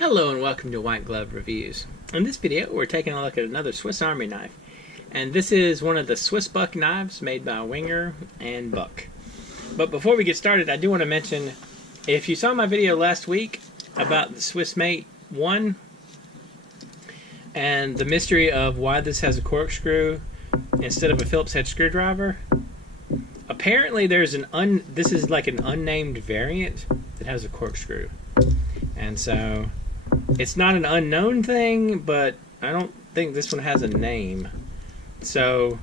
Hello and welcome to White Glove Reviews. In this video we're taking a look at another Swiss Army knife, and this is one of the SwissBuck knives made by Wenger and Buck. But before we get started, I do want to mention, if you saw my video last week about the Swissmate 1 and the mystery of why this has a corkscrew instead of a Phillips head screwdriver, apparently there's this is like an unnamed variant that has a corkscrew. And so it's not an unknown thing, but I don't think this one has a name. So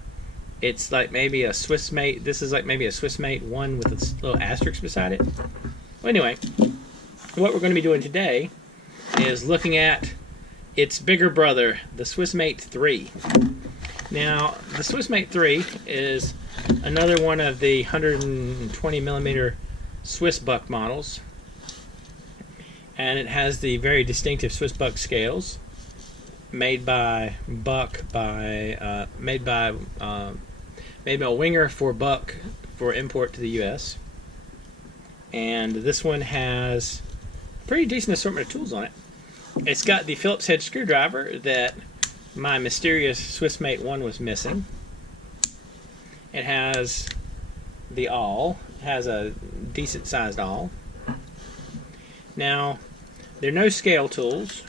it's like maybe a Swissmate. This is like maybe a Swissmate 1 with a little asterisk beside it. Well, anyway, what we're going to be doing today is looking at its bigger brother, the Swissmate 3. Now, the Swissmate 3 is another one of the 120mm SwissBuck models. And it has the very distinctive SwissBuck scales, made by Buck, made by Wenger for Buck for import to the U.S. And this one has a pretty decent assortment of tools on it. It's got the Phillips head screwdriver that my mysterious Swissmate 1 was missing. It has the awl. It has a decent sized awl. Now, there are no scale tools,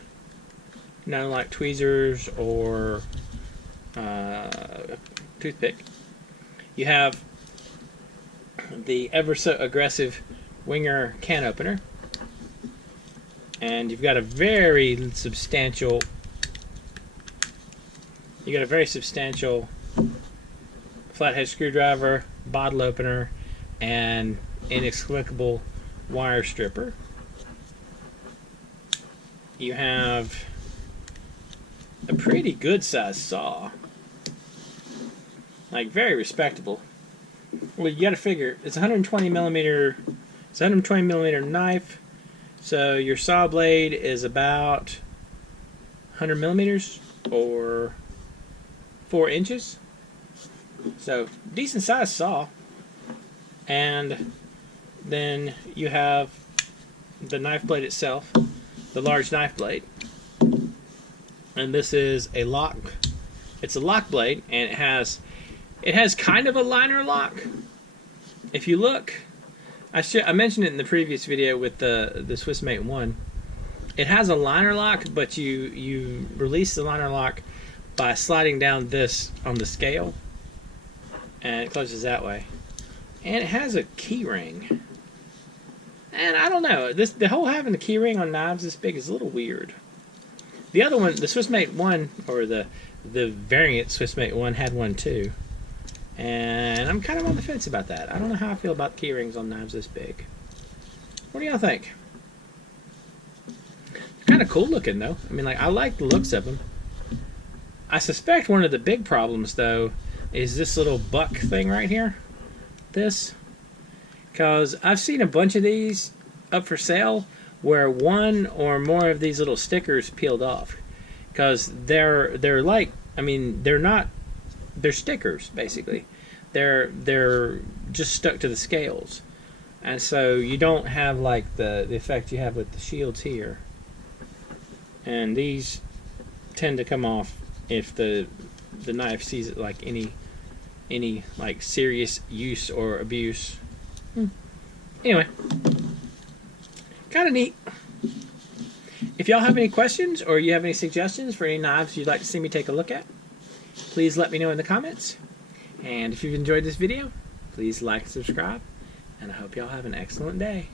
no like tweezers or toothpick. You have the ever so aggressive Wenger can opener, and you've got a very substantial flathead screwdriver, bottle opener, and inexplicable wire stripper. You have a pretty good sized saw, like very respectable. Well, you got to figure it's 120mm. It's a 120mm knife, so your saw blade is about 100mm or 4 inches. So decent sized saw, and then you have the knife blade itself. The large knife blade, and this is a lock. It's a lock blade, and it has kind of a liner lock. If you look, I mentioned it in the previous video with the Swissmate 1. It has a liner lock, but you release the liner lock by sliding down this on the scale, and it closes that way. And it has a key ring. And I don't know, the whole having the key ring on knives this big is a little weird. The other one, the Swissmate 1, or the variant Swissmate 1, had one too. And I'm kind of on the fence about that. I don't know how I feel about key rings on knives this big. What do y'all think? They're kind of cool looking though. I mean, like, I like the looks of them. I suspect one of the big problems though is this little buck thing right here. This. Because I've seen a bunch of these up for sale where one or more of these little stickers peeled off. Because they're like, I mean, they're stickers basically. They're just stuck to the scales. And so you don't have like the effect you have with the shields here. And these tend to come off if the knife sees it like any like serious use or abuse. Anyway, kind of neat. If y'all have any questions or you have any suggestions for any knives you'd like to see me take a look at, please let me know in the comments. And if you've enjoyed this video, please like and subscribe. And I hope y'all have an excellent day.